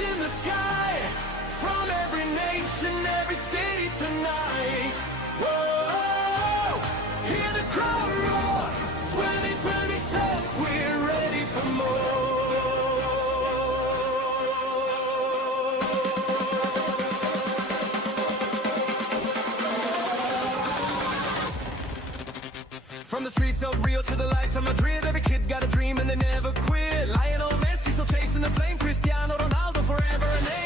in the sky, from every nation, every city tonight. Whoa, hear the crowd roar. 2026, we're ready for more. From the streets of Rio to the lights of Madrid, every kid got a dream and they never quit. Lionel Messi still chasing the flame, Cristiano Ronaldo forever a name.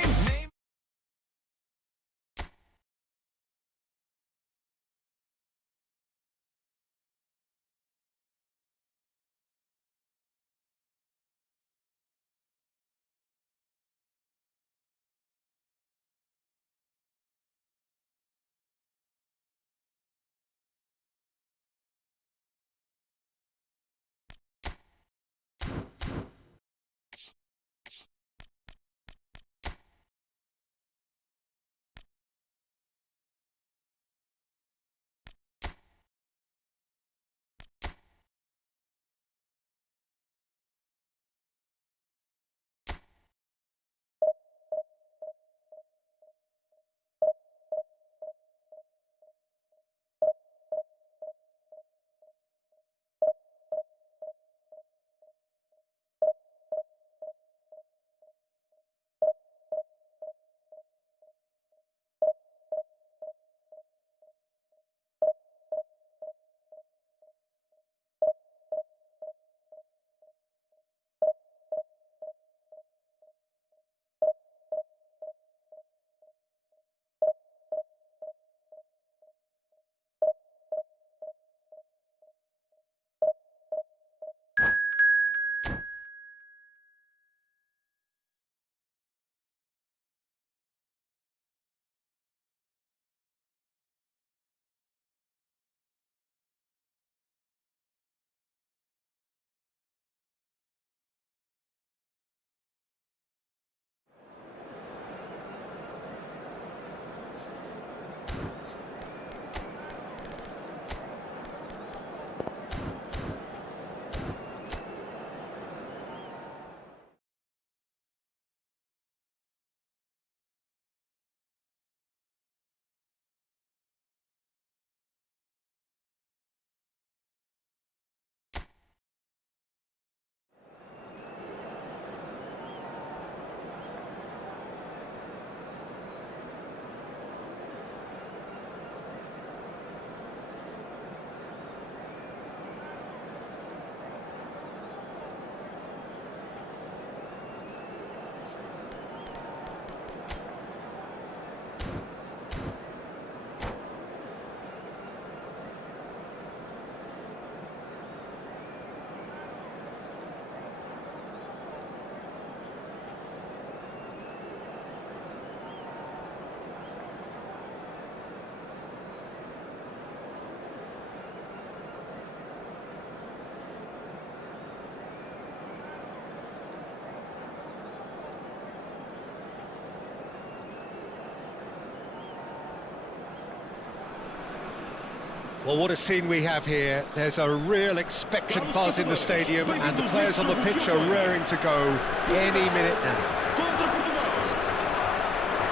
Well, what a scene we have here. There's a real expectant buzz in the stadium and the players on the pitch are raring to go any minute now.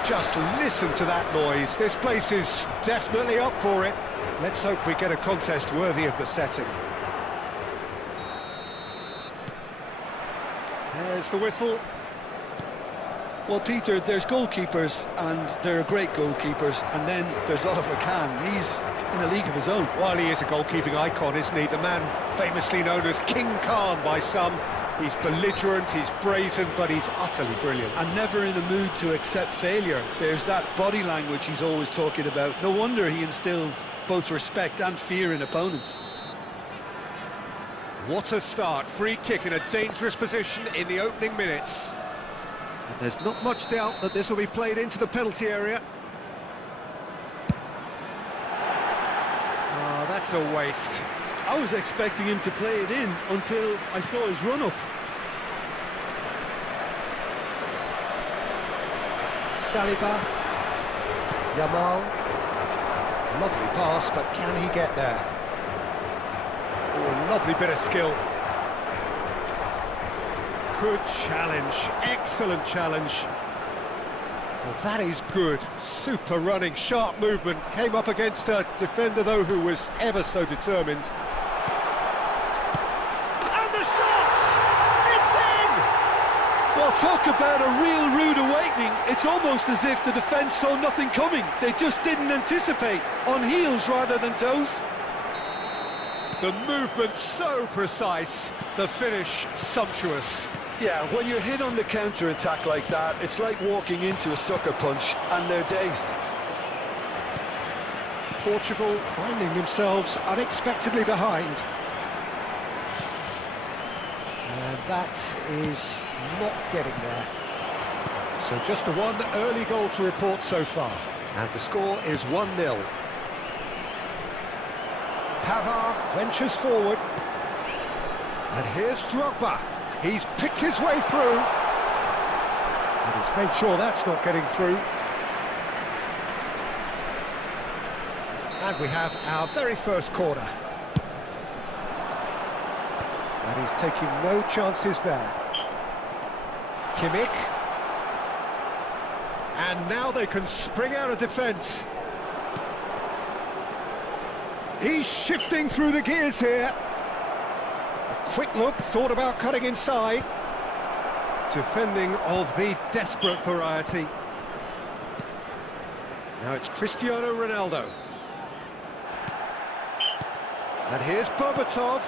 Just listen to that noise. This place is definitely up for it. Let's hope we get a contest worthy of the setting. There's the whistle. Well, Peter, there's goalkeepers, and they're great goalkeepers, and then there's Oliver Kahn. He's in a league of his own. Well, he is a goalkeeping icon, isn't he? The man famously known as King Khan by some. He's belligerent, he's brazen, but he's utterly brilliant. And never in a mood to accept failure. There's that body language he's always talking about. No wonder he instills both respect and fear in opponents. What a start. Free kick in a dangerous position in the opening minutes. And there's not much doubt that this will be played into the penalty area. Oh, that's a waste. I was expecting him to play it in until I saw his run-up. Saliba. Yamal. Lovely pass, but can he get there? Oh, lovely bit of skill. Good challenge, excellent challenge. Well, that is good. Super running, sharp movement. Came up against a defender, though, who was ever so determined. And the shot! It's in! Well, talk about a real rude awakening. It's almost as if the defence saw nothing coming. They just didn't anticipate, on heels rather than toes. The movement so precise, the finish sumptuous. Yeah, when you're hit on the counter-attack like that, it's like walking into a sucker punch, and they're dazed. Portugal finding themselves unexpectedly behind. And that is not getting there. So just the one early goal to report so far. And the score is 1-0. Pavard ventures forward. And here's Drogba. He's picked his way through. And he's made sure that's not getting through. And we have our very first corner. And he's taking no chances there. Kimmich. And now they can spring out of defence. He's shifting through the gears here. A quick look, thought about cutting inside. Defending of the desperate variety. Now it's Cristiano Ronaldo. And here's Berbatov.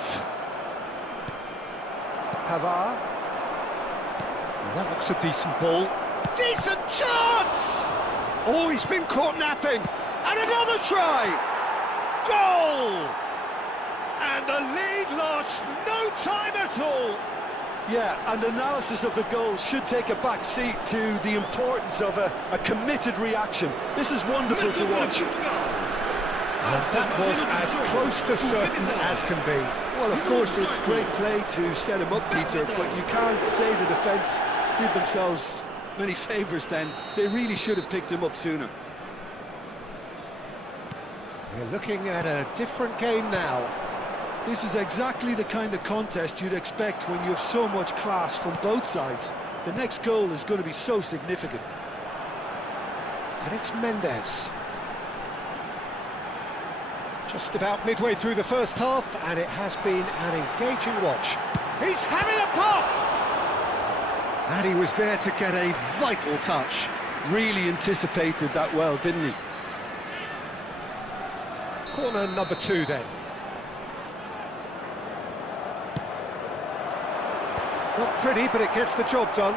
Pavard. Well, that looks a decent ball. Decent chance! Oh, he's been caught napping. And another try! Goal! And the lead lost no time at all. Yeah, and analysis of the goal should take a back seat to the importance of a committed reaction. This is wonderful to watch. And that was as close to certain as can be. Well, of course, it's great play to set him up, Peter, but you can't say the defence did themselves many favours then. They really should have picked him up sooner. We're looking at a different game now. This is exactly the kind of contest you'd expect when you have so much class from both sides. The next goal is going to be so significant. And it's Mendes. Just about midway through the first half, and it has been an engaging watch. He's having a pop! And he was there to get a vital touch. Really anticipated that well, didn't he? Corner number 2 then. Not pretty, but it gets the job done.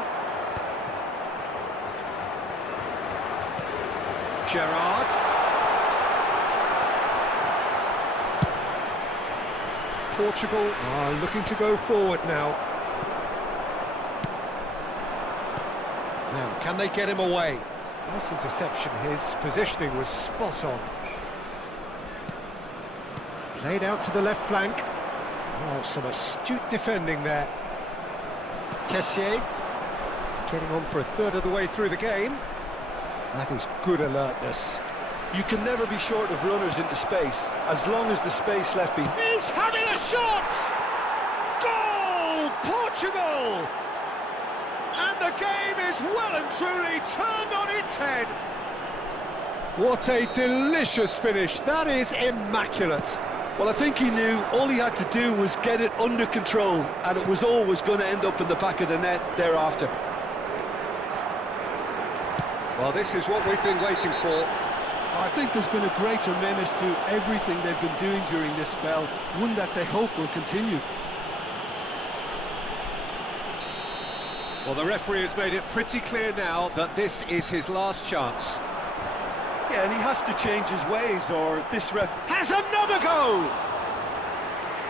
Gerrard. Portugal are looking to go forward now. Now, can they get him away? Nice interception, his positioning was spot on. Played out to the left flank. Oh, some astute defending there. Kessié getting on for a third of the way through the game. That is good alertness. You can never be short of runners into space, as long as the space left behind. He's having a shot! Goal! Portugal! And the game is well and truly turned on its head. What a delicious finish. That is immaculate. Well, I think he knew all he had to do was get it under control, and it was always going to end up in the back of the net thereafter. Well, this is what we've been waiting for. I think there's been a greater menace to everything they've been doing during this spell, one that they hope will continue. Well, the referee has made it pretty clear now that this is his last chance. Yeah, and he has to change his ways, or this ref Has another go!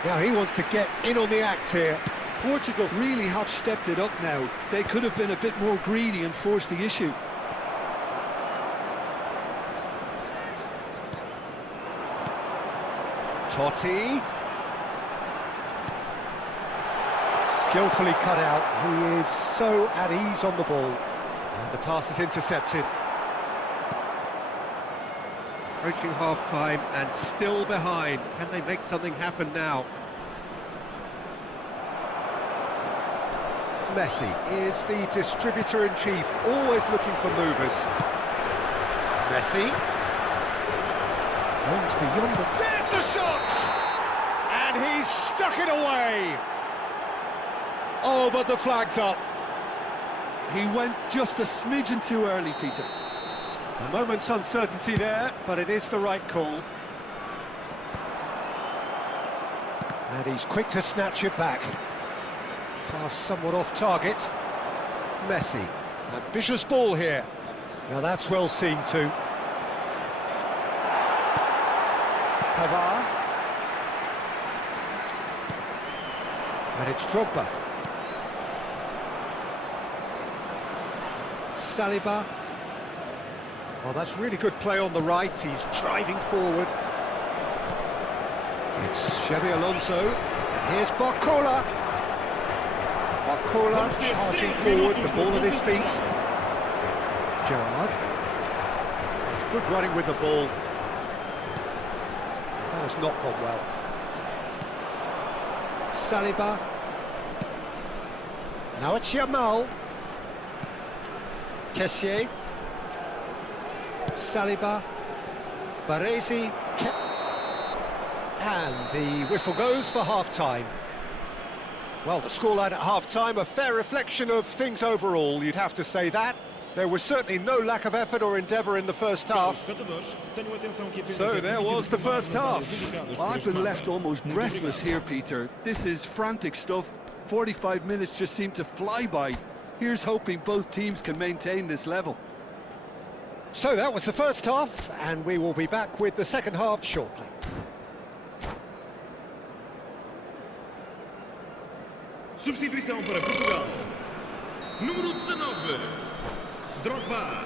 Now he wants to get in on the act here. Portugal really have stepped it up now. They could have been a bit more greedy and forced the issue. Totti. Skillfully cut out. He is so at ease on the ball. And the pass is intercepted. Approaching half-time and still behind. Can they make something happen now? Messi is the distributor-in-chief, always looking for movers. Messi. Aims beyond the... There's the shot! And he's stuck it away! Oh, but the flag's up. He went just a smidgen too early, Peter. A moment's uncertainty there, but it is the right call. And he's quick to snatch it back. Pass somewhat off target. Messi. Ambitious ball here. Now that's well seen too. Pavard. And it's Drogba. Saliba. Oh, that's really good play on the right. He's driving forward. It's Xabi Alonso. And here's Barcola. Barcola charging forward, the ball at his feet. Gerrard. It's good running with the ball. That has not gone well. Saliba. Now it's Yamal. Kessié. Saliba. Baresi. And the whistle goes for half-time. Well, the scoreline at half-time, a fair reflection of things overall, you'd have to say that. There was certainly no lack of effort or endeavour in the first half. So there was the first half. Well, I've been left almost breathless here, Peter. This is frantic stuff. 45 minutes just seem to fly by. Here's hoping both teams can maintain this level. So that was the first half, and we will be back with the second half shortly. Substituição para Portugal. Número 19. Drogba.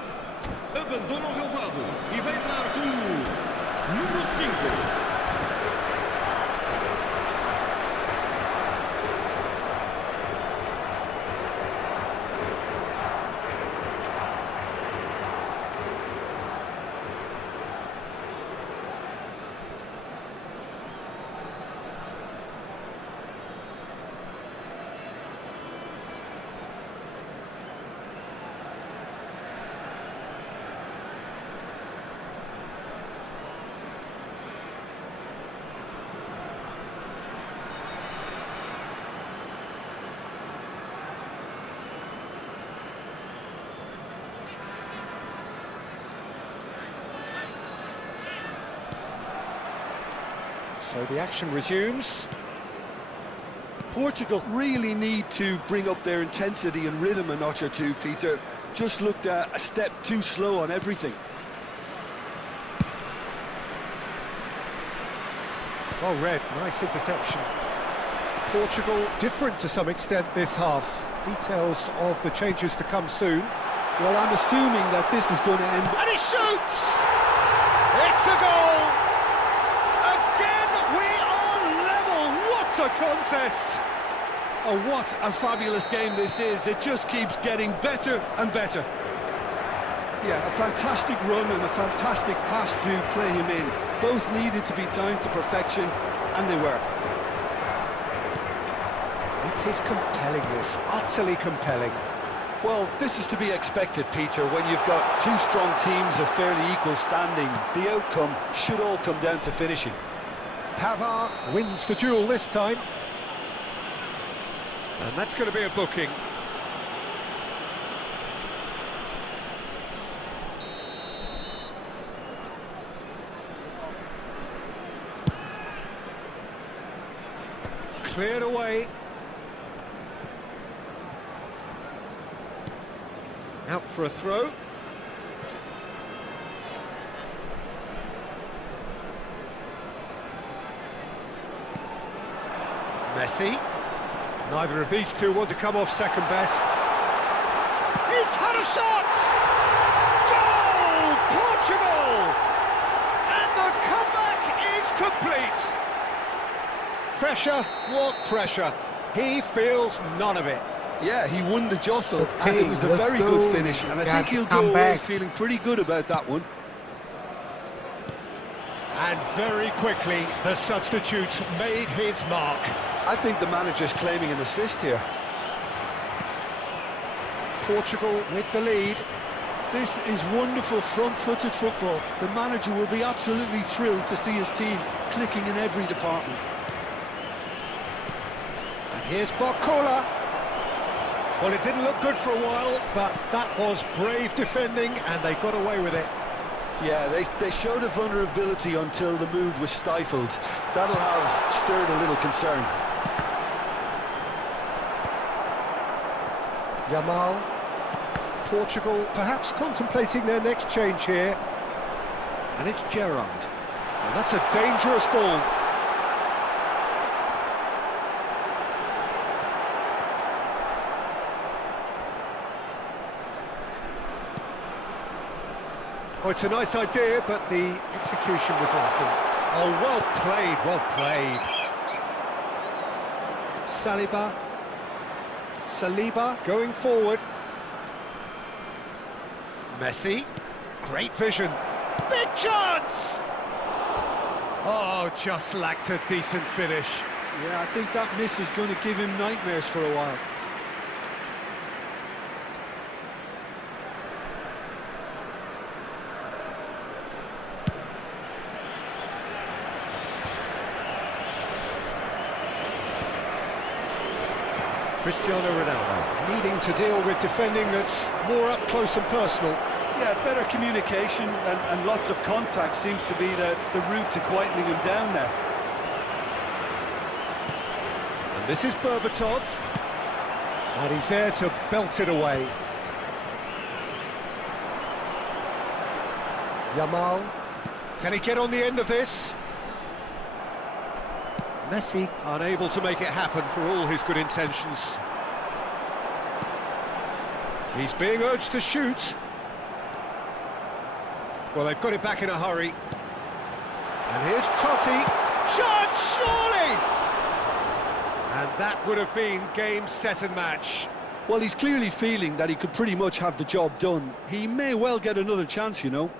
Abandona o relvado e vai entrar com o número 5. So the action resumes. Portugal really need to bring up their intensity and rhythm a notch or two, Peter. Just looked a step too slow on everything. Well read, nice interception. Portugal different to some extent this half. Details of the changes to come soon. Well, I'm assuming that this is going to end... And he shoots! It's a goal! A contest. Oh, what a fabulous game this is. It just keeps getting better and better. Yeah, a fantastic run and a fantastic pass to play him in. Both needed to be timed to perfection, and they were. It is compelling, this, utterly compelling. Well, this is to be expected, Peter, when you've got two strong teams of fairly equal standing. The outcome should all come down to finishing. Pavard wins the duel this time. And that's going to be a booking. Cleared away. Out for a throw. Messi. Neither of these two want to come off second best. He's had a shot! Goal! Portugal! And the comeback is complete! Pressure, what pressure? He feels none of it. Yeah, he won the jostle, and Okay, it was a let's very go. good finish, and I think he'll Come go away back. feeling pretty good about that one. And very quickly, the substitute made his mark. I think the manager's claiming an assist here. Portugal with the lead. This is wonderful front-footed football. The manager will be absolutely thrilled to see his team clicking in every department. And here's Barcola. Well, it didn't look good for a while, but that was brave defending, and they got away with it. Yeah, they showed a vulnerability until the move was stifled. That'll have stirred a little concern. Yamal. Portugal perhaps contemplating their next change here. And it's Gerrard. And that's a dangerous ball. Oh, it's a nice idea, but the execution was lacking. Oh, well played, well played. Saliba going forward. Messi, great vision. Big chance! Oh, just lacked a decent finish. Yeah, I think that miss is going to give him nightmares for a while. Cristiano Ronaldo needing to deal with defending that's more up close and personal. Yeah, better communication and lots of contact seems to be the route to quietening him down now. And this is Berbatov. And he's there to belt it away. Yamal. Can he get on the end of this? Messi unable to make it happen for all his good intentions. He's being urged to shoot. Well, they've got it back in a hurry. And here's Totti. Chance, surely! And that would have been game, set and match. Well, he's clearly feeling that he could pretty much have the job done. He may well get another chance, you know.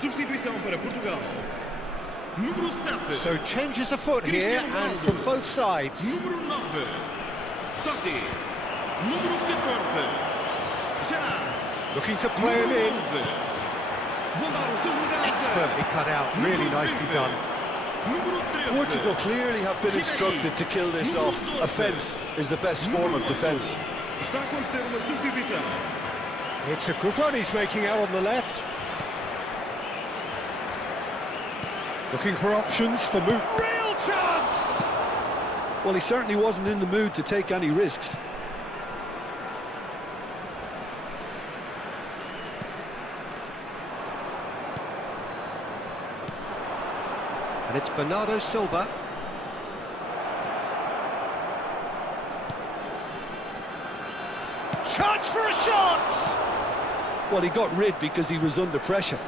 Substituição para Portugal. Número 7. So changes afoot here, and from both sides. Número 9. Totti. Número 14. Gerrard. Looking to play him in. Vão dar os seus lugares. Expertly cut out, really nicely done. Número 13. Portugal clearly have been instructed to kill this off. Offence is the best form of defence. Está a acontecer uma substituição. It's a good run he's making out on the left. Looking for options for move. Real chance! Well, he certainly wasn't in the mood to take any risks. And it's Bernardo Silva. Chance for a shot! Well, he got rid because he was under pressure.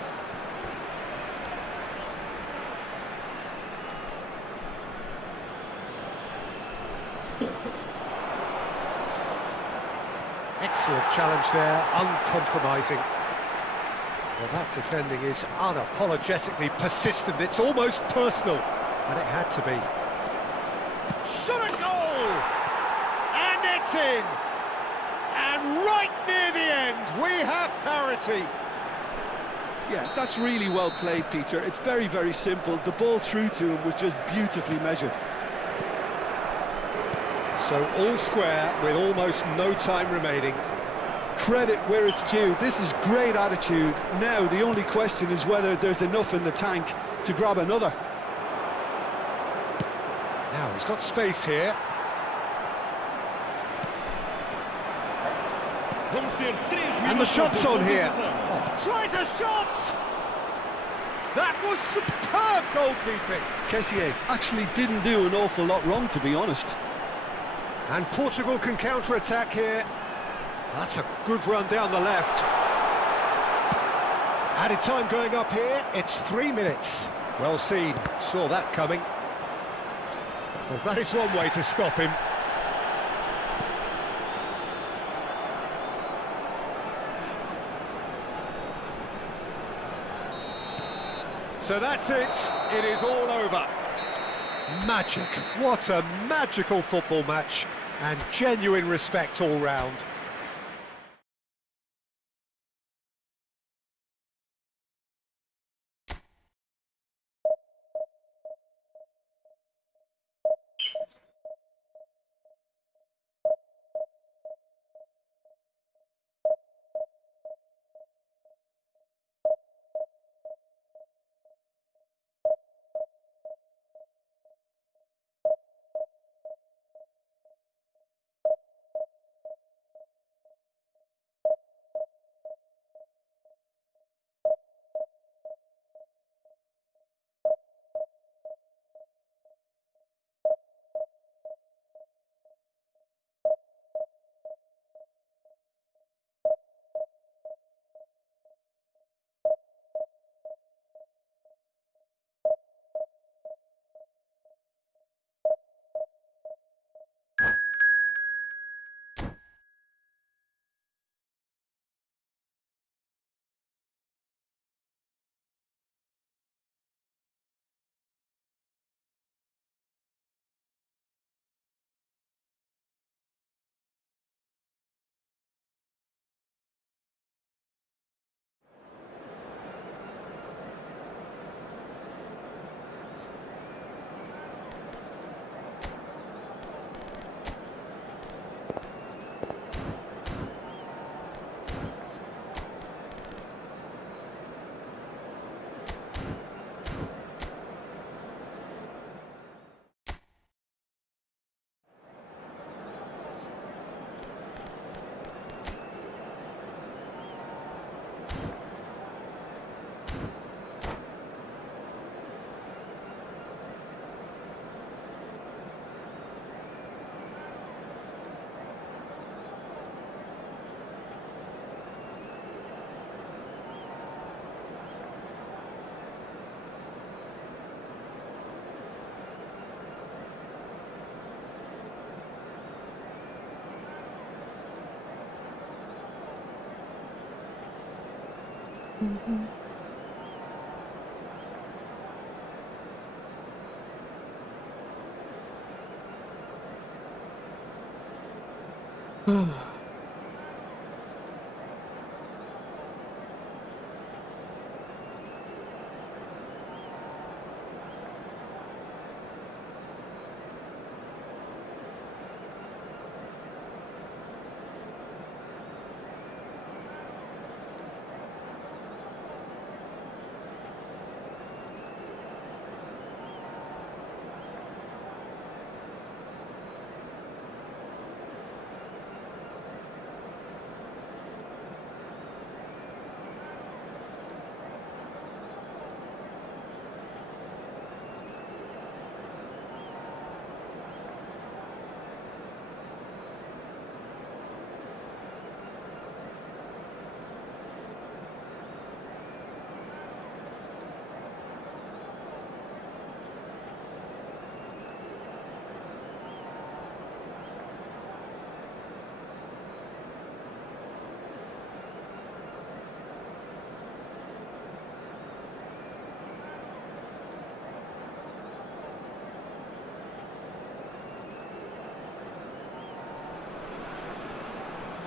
Excellent challenge there, uncompromising. Well, that defending is unapologetically persistent. It's almost personal, and it had to be. Shot a goal! And it's in! And right near the end, we have parity. Yeah, that's really well played, Peter. It's very, very simple. The ball through to him was just beautifully measured. So all square with almost no time remaining. Credit where it's due. This is great attitude. Now the only question is whether there's enough in the tank to grab another. Now he's got space here. Vamos ter 3 minutos. And the shot's de on here. compensação. Tries a shot! That was superb goalkeeping. Kessié actually didn't do an awful lot wrong, to be honest. And Portugal can counter-attack here. That's a good run down the left. Added time going up here, it's 3 minutes. Well seen, saw that coming. Well, that is one way to stop him. So that's it, it is all over. Magic, what a magical football match, and genuine respect all round.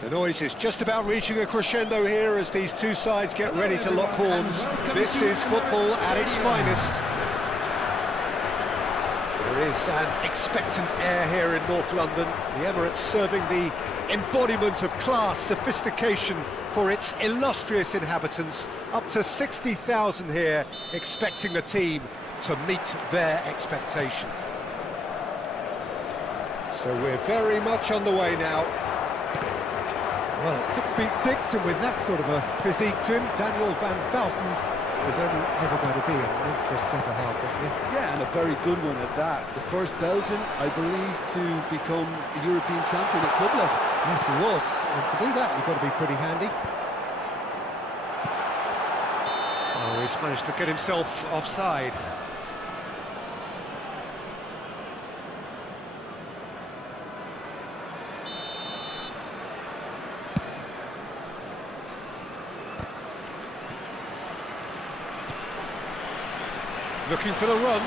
The noise is just about reaching a crescendo here as these two sides get ready to lock horns. This is football at its finest. There is an expectant air here in North London. The Emirates serving the embodiment of class, sophistication for its illustrious inhabitants. Up to 60,000 here, expecting the team to meet their expectation. So we're very much on the way now. Well, 6'6", and with that sort of a physique, Jim, Daniel van Belten was only ever going to be a monstrous centre-half, wasn't he? Yeah, and a very good one at that. The first Belgian, I believe, to become a European champion at club level. Yes, he was. And to do that, you've got to be pretty handy. Oh, he's managed to get himself offside. Looking for the run.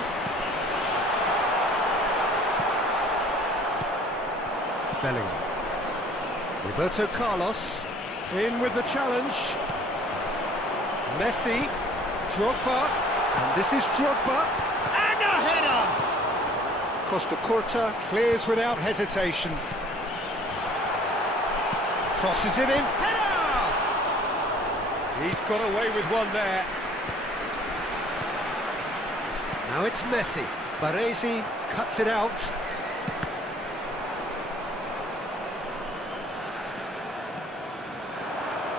Bellingham. Roberto Carlos in with the challenge. Messi, Drogba, and this is Drogba, and a header! Costa Curta clears without hesitation. Crosses it in, header! He's got away with one there. Now it's Messi. Baresi cuts it out.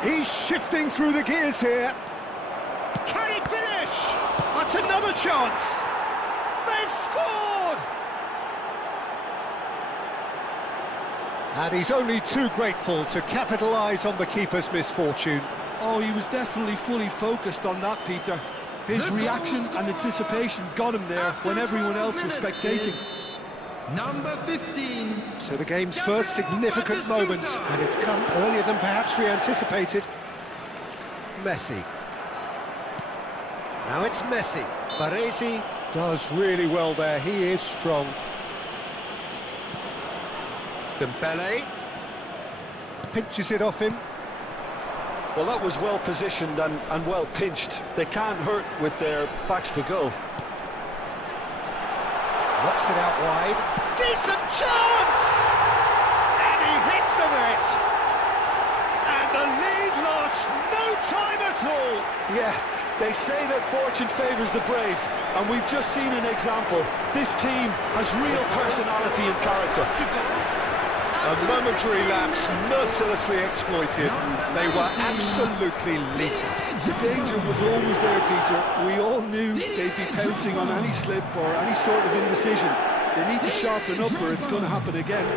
He's shifting through the gears here. Can he finish? That's another chance. They've scored! And he's only too grateful to capitalise on the keeper's misfortune. Oh, he was definitely fully focused on that, Peter. His reaction and anticipation got him there when everyone else was spectating. Number 15. So the game's first significant moment, and it's come earlier than perhaps we anticipated. Messi. Now it's Messi. Baresi does really well there, he is strong. Dembele pinches it off him. Well, that was well positioned and well pinched. They can't hurt with their backs to go. Knocks it out wide. Decent chance! And he hits the net! And the lead lost no time at all! Yeah, they say that fortune favours the brave, and we've just seen an example. This team has real personality and character. A momentary lapse mercilessly exploited. They were absolutely lethal. The danger was always there, Peter. We all knew they'd be pouncing on any slip or any sort of indecision. They need to sharpen up or it's going to happen again.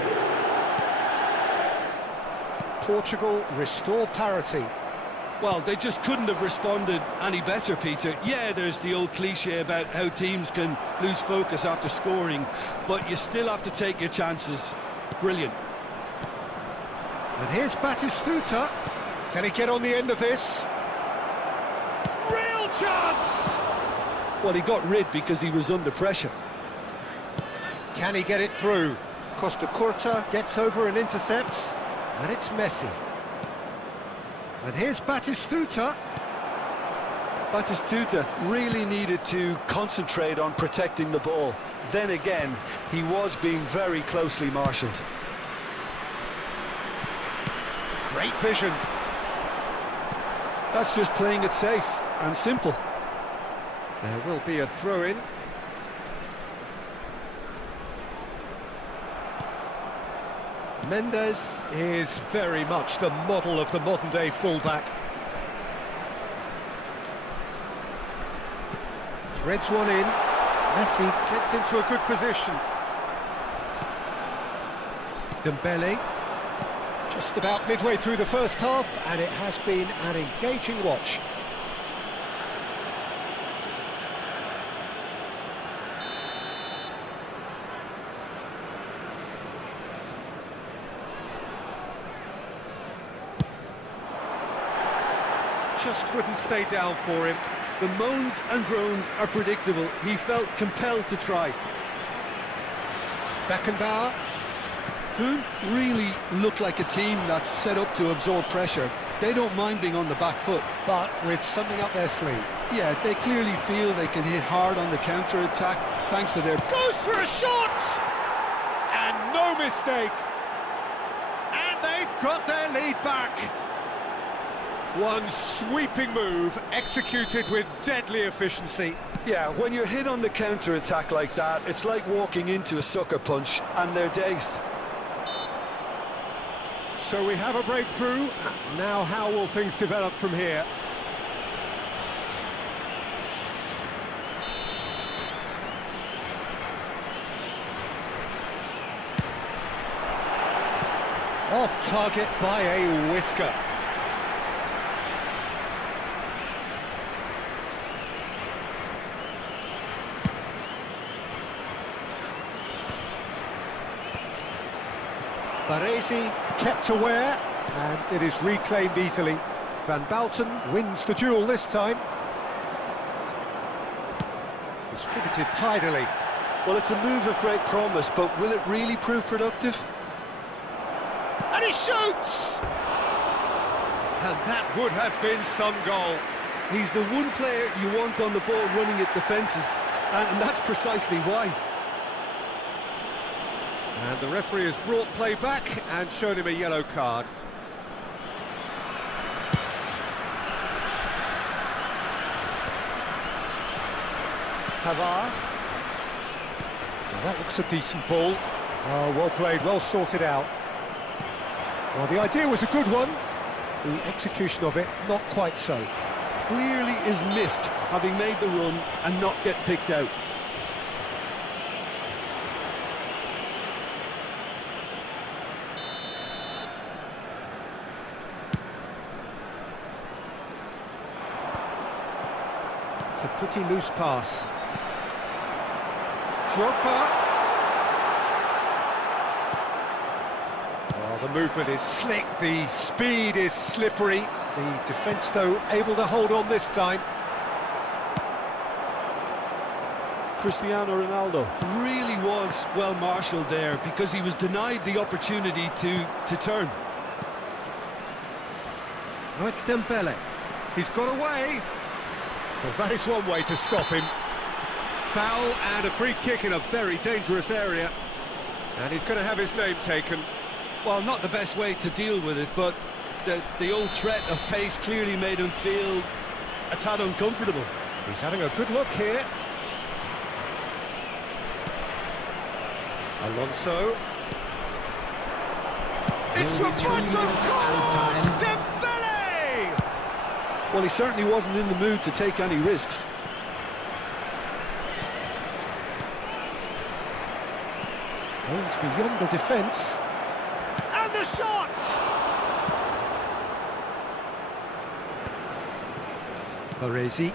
Portugal restore parity. Well, they just couldn't have responded any better, Peter. Yeah, there's the old cliche about how teams can lose focus after scoring, but you still have to take your chances. Brilliant. And here's Batistuta. Can he get on the end of this? Real chance! Well, he got rid because he was under pressure. Can he get it through? Costa Curta gets over and intercepts. And it's Messi. And here's Batistuta. Batistuta really needed to concentrate on protecting the ball. Then again, he was being very closely marshalled. Great vision. That's just playing it safe and simple. There will be a throw-in. Mendes is very much the model of the modern-day fullback. Threads one in. Messi gets into a good position. Dembele. Just about midway through the first half, and it has been an engaging watch. Just wouldn't stay down for him. The moans and groans are predictable. He felt compelled to try. Beckenbauer. Toon really looked like a team that's set up to absorb pressure. They don't mind being on the back foot. but with something up their sleeve. Yeah, they clearly feel they can hit hard on the counter-attack thanks to their... Goes for a shot! And no mistake. And they've got their lead back. One sweeping move, executed with deadly efficiency. Yeah, when you're hit on the counter-attack like that, it's like walking into a sucker punch, and they're dazed. So we have a breakthrough. Now how will things develop from here? Off target by a whisker. Baresi kept aware, and it is reclaimed easily. Van Balten wins the duel this time. Distributed tidily. Well, it's a move of great promise, but will it really prove productive? And he shoots! And that would have been some goal. He's the one player you want on the ball running at defences, and that's precisely why. And the referee has brought play back and shown him a yellow card. Pavard. Now that looks a decent ball. Oh, well played, well sorted out. Well, the idea was a good one. The execution of it, not quite so. Clearly is miffed, having made the run and not get picked out. It's a pretty loose pass. Drogba. The movement is slick, the speed is slippery. The defence, though, able to hold on this time. Cristiano Ronaldo really was well marshalled there because he was denied the opportunity to turn. Oh, it's Dembele. He's got away. Well, that is one way to stop him. Foul and a free kick in a very dangerous area. And he's going to have his name taken. Well, not the best way to deal with it, but the old threat of pace clearly made him feel a tad uncomfortable. He's having a good look here. Alonso. It's Roberto Carlos Dembele! Well, he certainly wasn't in the mood to take any risks. Aims beyond the defence. And the shot! Baresi.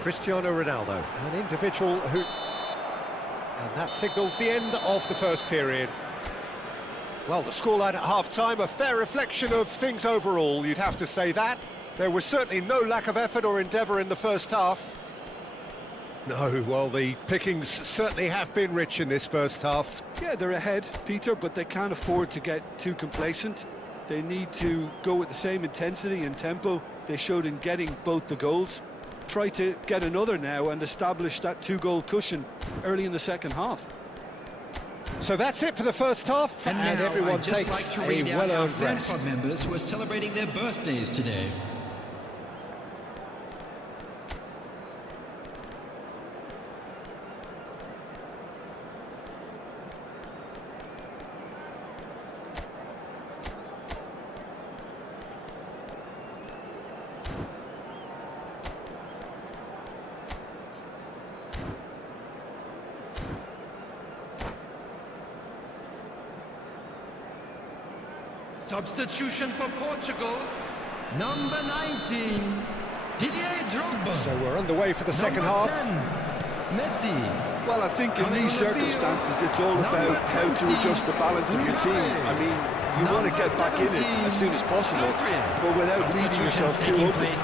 Cristiano Ronaldo, an individual who... And that signals the end of the first period. Well, the scoreline at half-time, a fair reflection of things overall, you'd have to say that. There was certainly no lack of effort or endeavour in the first half. No, well, the pickings certainly have been rich in this first half. Yeah, they're ahead, Peter, but they can't afford to get too complacent. They need to go with the same intensity and tempo they showed in getting both the goals. Try to get another now and establish that two-goal cushion early in the second half. So that's it for the first half, and now everyone I'd just takes like to a read out our well-earned fan rest. club members who are celebrating their birthdays today. Substitution for Portugal, number 19, Didier Drogba. So we're underway for the second half. 10, Messi. Well, I think in these circumstances, it's all about how to adjust the balance of your team. I mean, you want to get back in it as soon as possible, but without leaving yourself too open.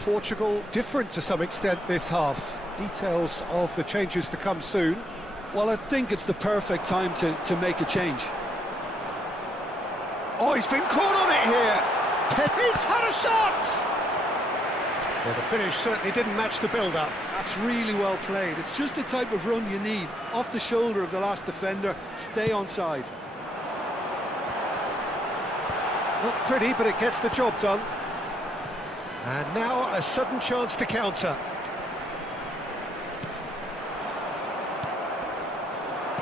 Portugal different to some extent this half. Details of the changes to come soon. Well, I think it's the perfect time to make a change. Oh, he's been caught on it here. He's had a shot! Well, the finish certainly didn't match the build-up. That's really well played. It's just the type of run you need. Off the shoulder of the last defender, stay onside. Not pretty, but it gets the job done. And now a sudden chance to counter.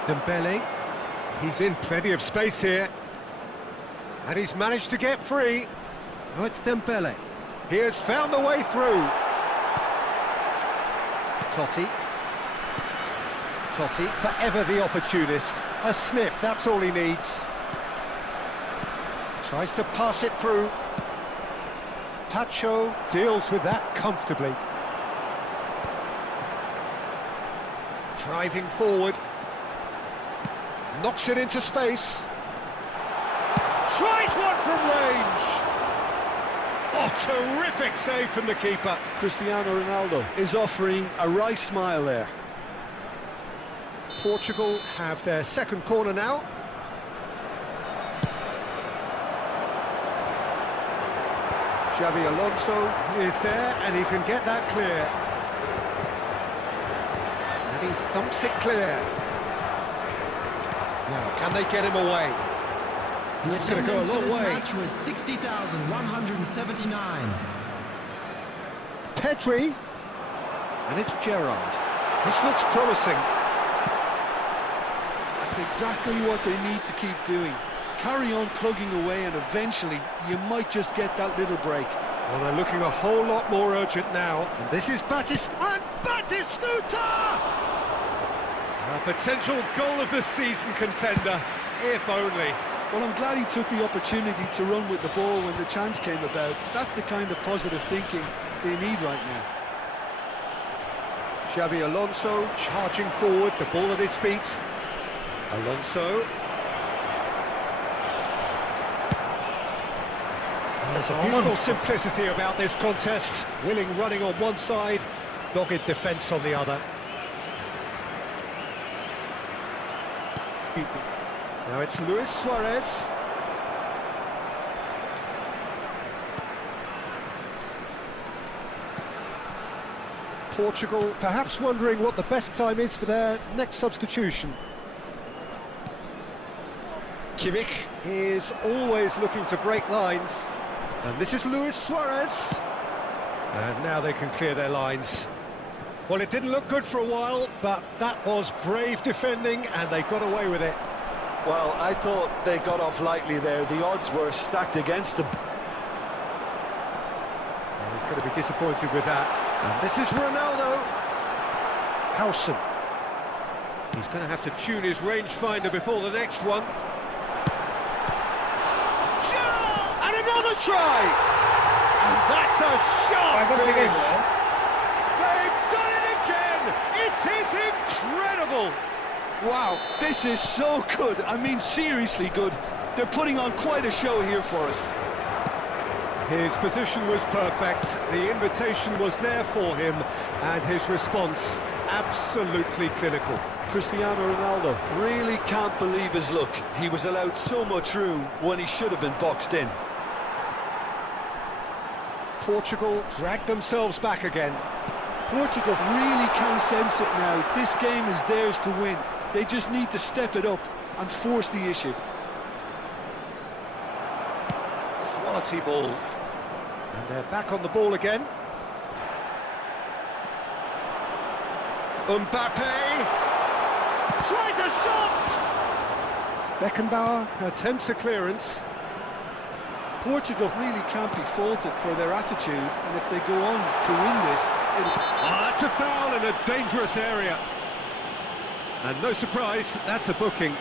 Dembele, he's in plenty of space here. And he's managed to get free. Oh, it's Dembele. He has found the way through. Totti, forever the opportunist. A sniff, that's all he needs. Tries to pass it through. Tacho deals with that comfortably. Driving forward. Knocks it into space. Tries one from range. Oh, terrific save from the keeper. Cristiano Ronaldo is offering a wry smile there. Portugal have their second corner now. Xabi Alonso is there, and he can get that clear. And he thumps it clear. Now, can they get him away? It's going to go a long way. Match was 60,179. Pedri, and it's Gerrard. This looks promising. That's exactly what they need to keep doing. Carry on plugging away, and eventually you might just get that little break. Well, they're looking a whole lot more urgent now. And this is Batistuta! A potential goal of the season contender, if only. Well, I'm glad he took the opportunity to run with the ball when the chance came about. That's the kind of positive thinking they need right now. Xabi Alonso charging forward, the ball at his feet. Alonso. There's a beautiful simplicity about this contest. Willing running on one side, dogged defence on the other. Now it's Luis Suarez. Portugal perhaps wondering what the best time is for their next substitution. Kimmich is always looking to break lines. And this is Luis Suarez. And now they can clear their lines. Well, it didn't look good for a while, but that was brave defending, and they got away with it. Well, I thought they got off lightly there. The odds were stacked against them. And he's going to be disappointed with that. And this is Ronaldo. Howson. He's going to have to tune his rangefinder before the next one. And another try! And that's a sharp finish! They've done it again! It is incredible! Wow, this is so good. I mean, seriously good. They're putting on quite a show here for us. His position was perfect, the invitation was there for him, and his response absolutely clinical. Cristiano Ronaldo really can't believe his luck. He was allowed so much room when he should have been boxed in. Portugal dragged themselves back again. Portugal really can sense it now. This game is theirs to win. They just need to step it up and force the issue. Quality ball. And they're back on the ball again. Mbappe tries a shot! Beckenbauer attempts a clearance. Portugal really can't be faulted for their attitude, and if they go on to win this, that's a foul in a dangerous area. And no surprise, that's a booking.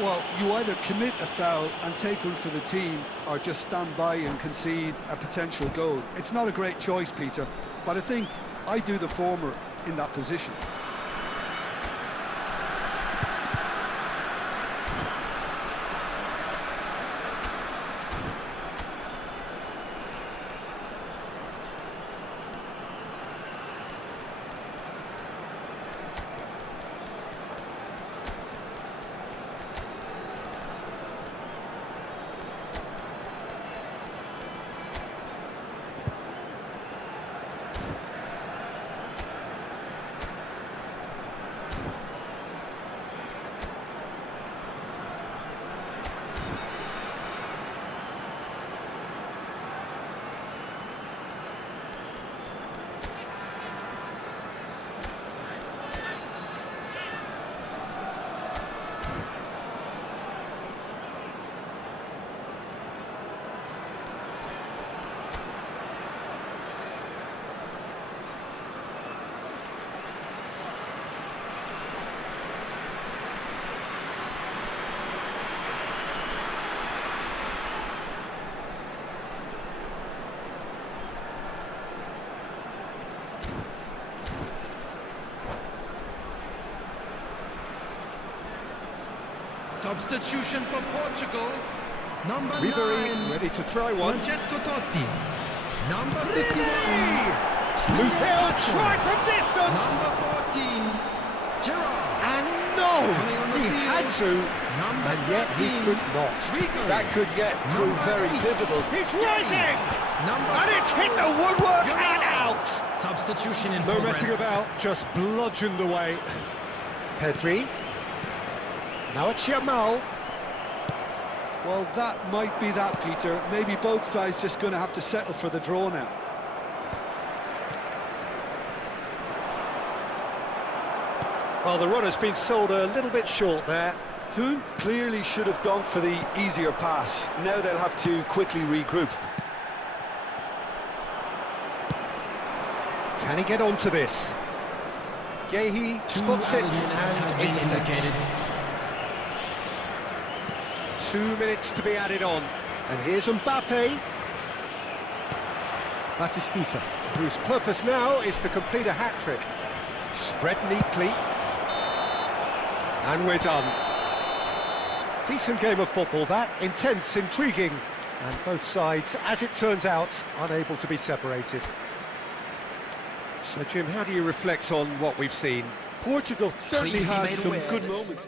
Well, you either commit a foul and take one for the team, or just stand by and concede a potential goal. It's not a great choice, Peter, but I think I do the former in that position. Substitution for Portugal. Number Ribery 9. ready to try one. Francesco Totti. Number 51. Smooth ball, try from distance! Number 14. Gerrard. And no! Coming on the He field. had to, Number and yet he 13. could not. Ribery. That could yet prove Number very 8. pivotal. He's rising! Number And it's hit the 5. woodwork Gerrard. and out! Substitution in No progress. messing about, just bludgeoned away. Pedri. Now it's Yamal. Well, that might be that, Peter. Maybe both sides just going to have to settle for the draw now. Well, the runner's been sold a little bit short there. Toon clearly should have gone for the easier pass. Now they'll have to quickly regroup. Can he get onto this? Gehi spots it and intercepts. 2 minutes to be added on. And here's Mbappe. Batistuta, whose purpose now is to complete a hat-trick. Spread neatly. And we're done. Decent game of football, that. Intense, intriguing. And both sides, as it turns out, unable to be separated. So, Jim, how do you reflect on what we've seen? Portugal certainly Please be had made some aware good that- moments.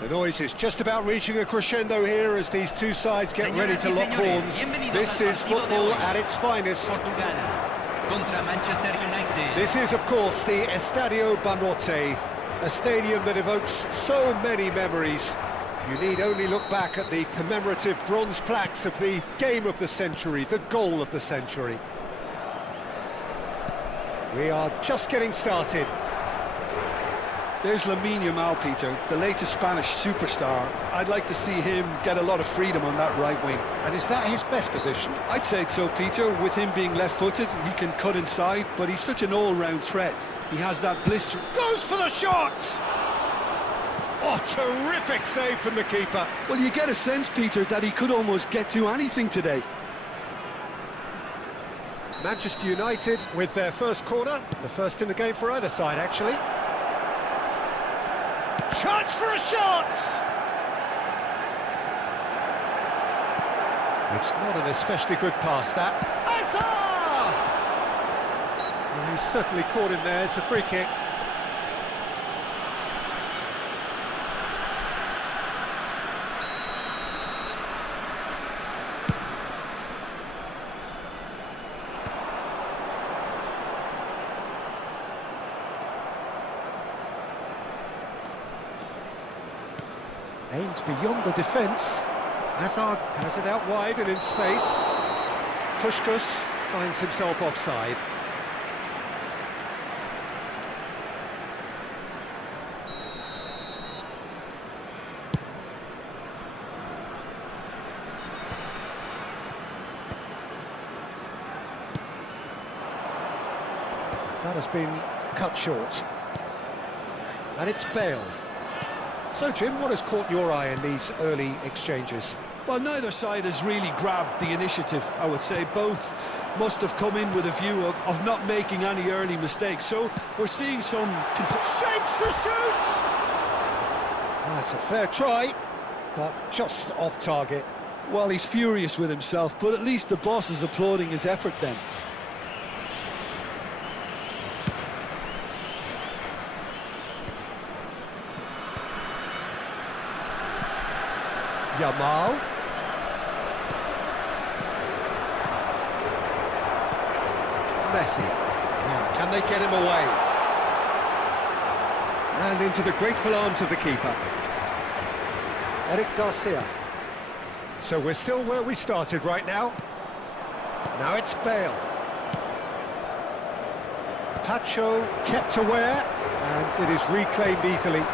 The noise is just about reaching a crescendo here as these two sides get ready to lock horns. This is football at its finest. Portugal contra Manchester United. This is, of course, the Estadio Banote, a stadium that evokes so many memories. You need only look back at the commemorative bronze plaques of the game of the century, the goal of the century. We are just getting started. There's Lamine Yamal, Peter, the latest Spanish superstar. I'd like to see him get a lot of freedom on that right wing. And is that his best position? I'd say so, Peter. With him being left-footed, he can cut inside, but he's such an all-round threat. He has that blister. Goes for the shot! Oh, terrific save from the keeper. Well, you get a sense, Peter, that he could almost get to anything today. Manchester United with their first corner, the first in the game for either side, actually. Chance for a shot! It's not an especially good pass, that. Hazard! Well, he's certainly caught him there. It's a free kick. Aims beyond the defence. Hazard has it out wide and in space. Puskás finds himself offside. That has been cut short. And it's Bale. So, Jim, what has caught your eye in these early exchanges? Well, neither side has really grabbed the initiative, I would say. Both must have come in with a view of not making any early mistakes. So we're seeing some... Shapes to shoot! That's a fair try, but just off target. Well, he's furious with himself, but at least the boss is applauding his effort then. Yamal. Messi. Now, can they get him away? And into the grateful arms of the keeper. Eric Garcia. So we're still where we started right now. Now it's Bale. Tacho kept aware, and it is reclaimed easily.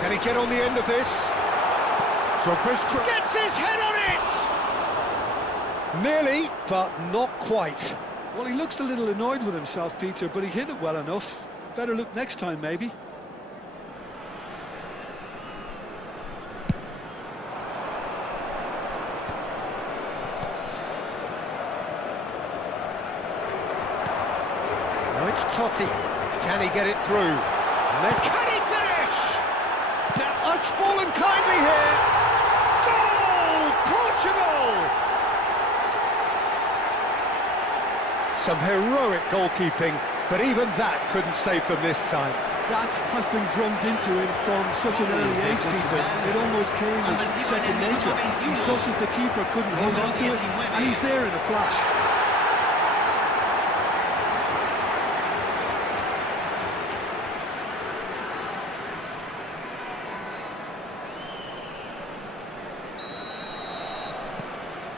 Can he get on the end of this? Gets his head on it! Nearly, but not quite. Well, he looks a little annoyed with himself, Peter, but he hit it well enough. Better look next time, maybe. Now it's Totti. Can he get it through? Can he finish? Now, it's fallen kindly here. Goal! Portugal! Some heroic goalkeeping, but even that couldn't save them this time. That has been drummed into him from such an early age, Peter. It almost came as second nature. He susses the keeper couldn't hold on to it, and he's there in a flash.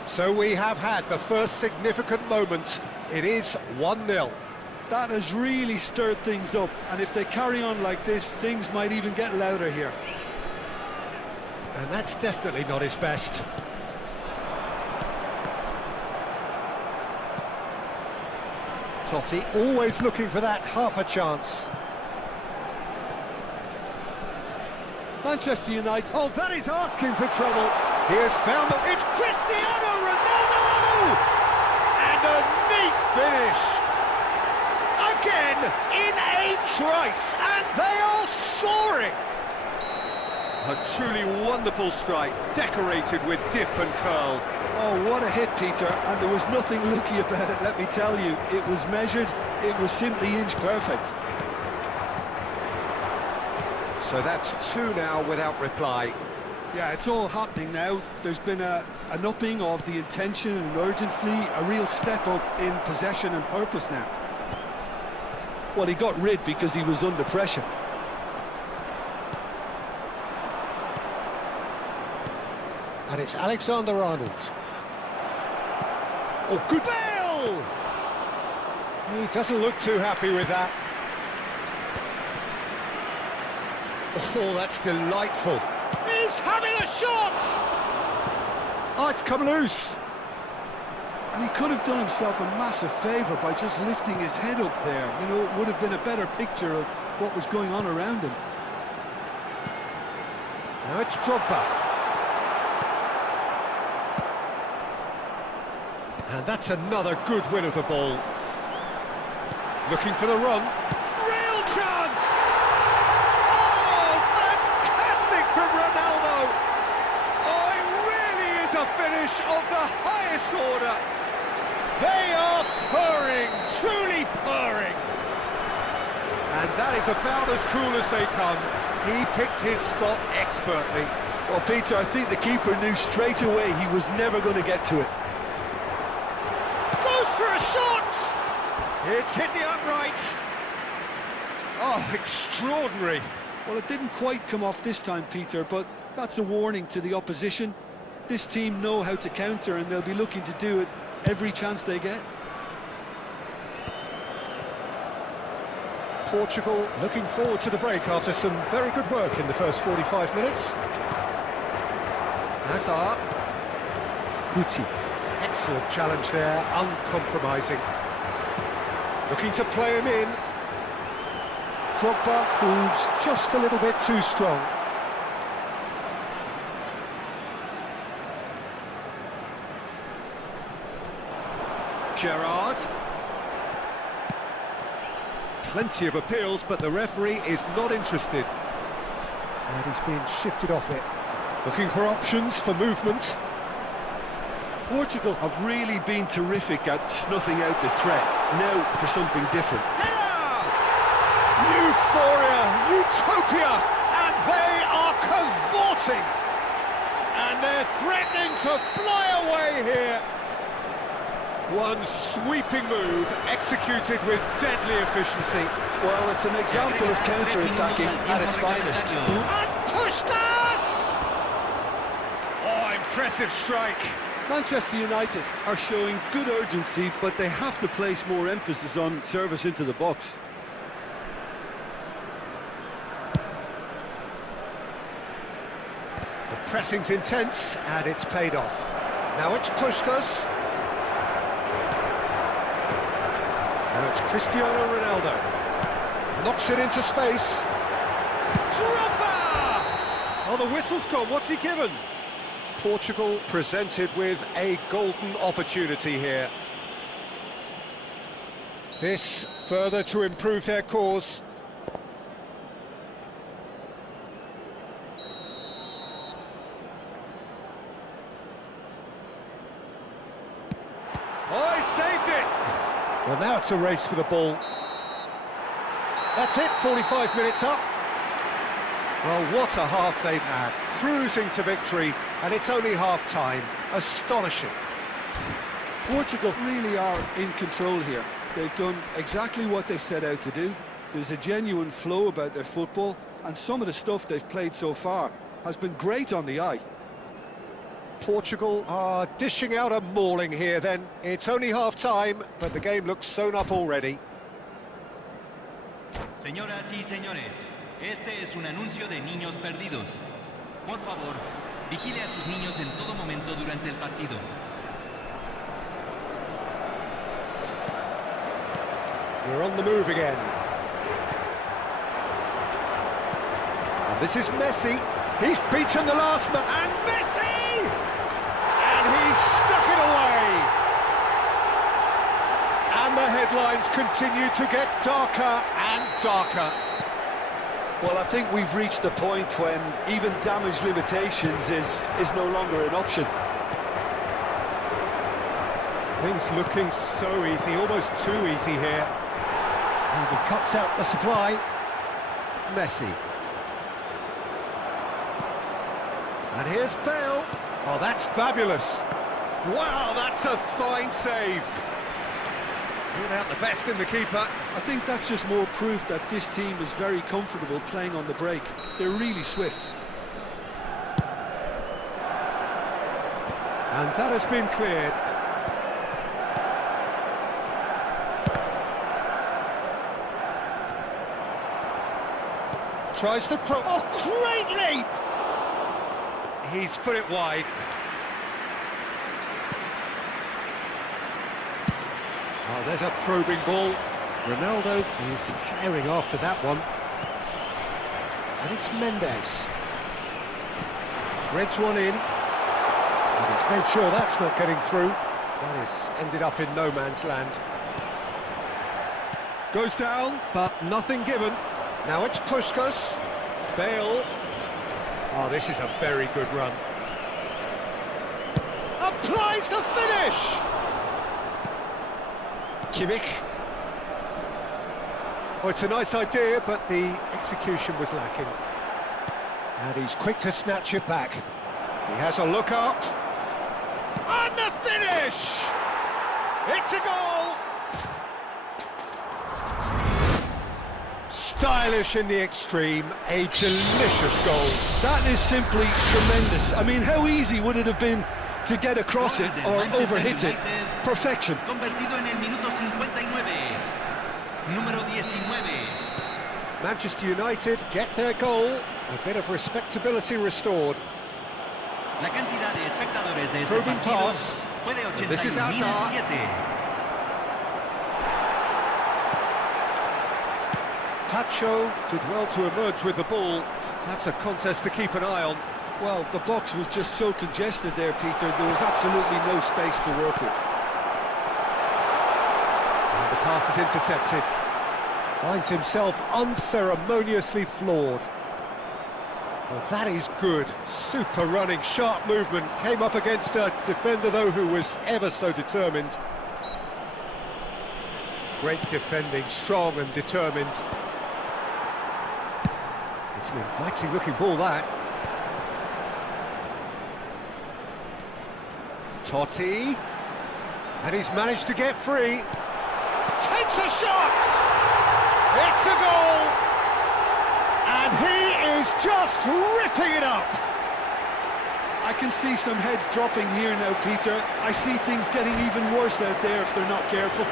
So we have had the first significant moment. It is 1-0. That has really stirred things up, and if they carry on like this, things might even get louder here. And that's definitely not his best. Totti always looking for that half a chance. Manchester United. Oh, that is asking for trouble. He has found it. It's Cristiano Ronaldo! And a neat finish. Again, in a trice, and they are soaring. A truly wonderful strike, decorated with dip and curl. Oh, what a hit, Peter, and there was nothing lucky about it, let me tell you. It was measured, it was simply inch perfect. So that's 2 now without reply. Yeah, it's all happening now. There's been an upping of the intention and urgency, a real step up in possession and purpose now. Well, he got rid because he was under pressure. And it's Alexander-Arnold. Oh, good Bale! He doesn't look too happy with that. Oh, that's delightful. He's having a shot! Oh, it's come loose. And he could have done himself a massive favour by just lifting his head up there. You know, it would have been a better picture of what was going on around him. Now it's Drogba. And that's another good win of the ball. Looking for the run. Real chance! Oh, fantastic from Ronaldo! Oh, it really is a finish of the highest order. They are purring, truly purring. And that is about as cool as they come. He picked his spot expertly. Well, Peter, I think the keeper knew straight away he was never going to get to it. Goes for a shot! It's hit the upright. Oh, extraordinary. Well, it didn't quite come off this time, Peter, but that's a warning to the opposition. This team know how to counter, and they'll be looking to do it every chance they get. Portugal looking forward to the break after some very good work in the first 45 minutes. Hazard. Guti. Excellent challenge there, uncompromising. Looking to play him in. Drogba proves just a little bit too strong. Gerrard. Plenty of appeals, but the referee is not interested. And he's being shifted off it. Looking for options for movement. Portugal have really been terrific at snuffing out the threat. Now for something different. Header! Euphoria, utopia, and they are cavorting. And they're threatening to fly away here. One sweeping move, executed with deadly efficiency. Well, it's an example of counter-attacking at its finest. And Puskas! Oh, impressive strike. Manchester United are showing good urgency, but they have to place more emphasis on service into the box. The pressing's intense, and it's paid off. Now it's Puskas. Now it's Cristiano Ronaldo. Knocks it into space. Drogba! Oh, the whistle's gone. What's he given? Portugal presented with a golden opportunity here. This further to improve their cause. Oh, he saved it! Well, now it's a race for the ball. That's it, 45 minutes up. Well, what a half they've had. Cruising to victory, and it's only half-time. Astonishing. Portugal really are in control here. They've done exactly what they set out to do. There's a genuine flow about their football, and some of the stuff they've played so far has been great on the eye. Portugal are dishing out a mauling here then. It's only half-time, but the game looks sewn up already. Señoras y señores, este es un anuncio de niños perdidos. Por favor, vigile a sus niños en todo momento durante el partido. We're on the move again. And this is Messi. He's beaten the last man. And Messi! And he's stuck it away. And the headlines continue to get darker and darker. Well, I think we've reached the point when even damage limitations is no longer an option. Things looking so easy, almost too easy here. And he cuts out the supply. Messi. And here's Bale. Oh, that's fabulous. Wow, that's a fine save. Brought out the best in the keeper. I think that's just more proof that this team is very comfortable playing on the break. They're really swift. And that has been cleared. Tries to cross. Oh, great leap! He's put it wide. Oh, there's a probing ball. Ronaldo is herring after that one. And it's Mendes. Threads one in. And he's made sure that's not getting through. That is ended up in no man's land. Goes down, but nothing given. Now it's Puskas. Bale. Oh, this is a very good run. Applies the finish! Kimmich. Oh, it's a nice idea, but the execution was lacking. And he's quick to snatch it back. He has a look up. And the finish! It's a goal! Stylish in the extreme, a delicious goal. That is simply tremendous. I mean, how easy would it have been to get across it or overhit it? Perfection. Convertido en el minuto 59. Número 19. Manchester United get their goal, a bit of respectability restored. La cantidad de espectadores de este Probing partido pass. fue de And this is Hazard. 81.007. Tacho did well to emerge with the ball. That's a contest to keep an eye on. Well, the box was just so congested there, Peter. There was absolutely no space to work with. And the pass is intercepted. Finds himself unceremoniously floored. Well, that is good. Super running, sharp movement. Came up against a defender, though, who was ever so determined. Great defending, strong and determined. It's an inviting-looking ball, that. Totti. And he's managed to get free. Takes a shot! It's a goal! And he is just ripping it up! I can see some heads dropping here now, Peter. I see things getting even worse out there if they're not careful.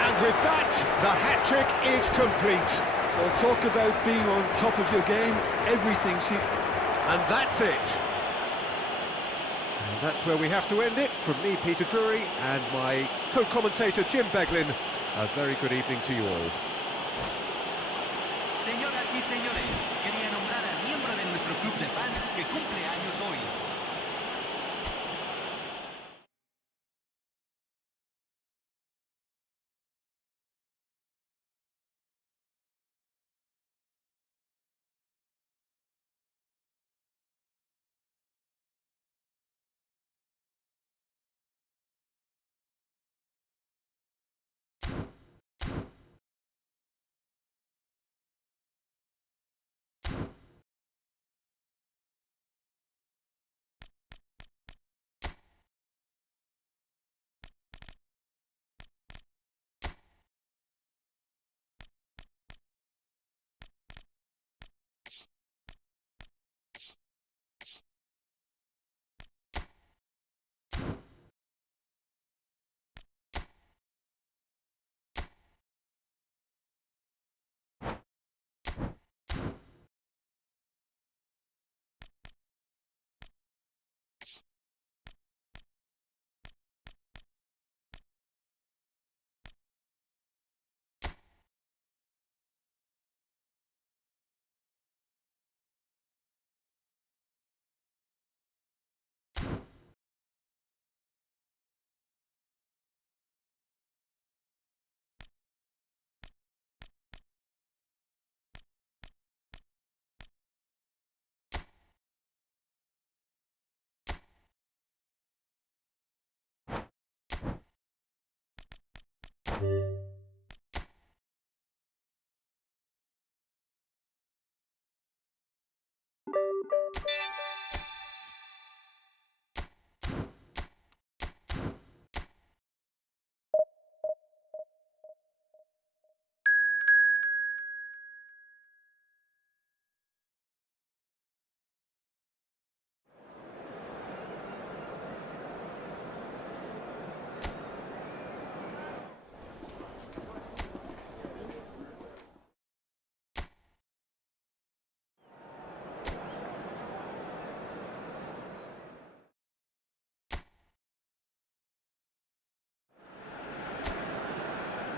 And with that, the hat-trick is complete. Well, talk about being on top of your game. Everything seems... And that's it. And that's where we have to end it. From me, Peter Drury, and my co-commentator, Jim Beglin. A very good evening to you all. Señoras y señores, quería nombrar al miembro de nuestro club de fans que cumple años hoy.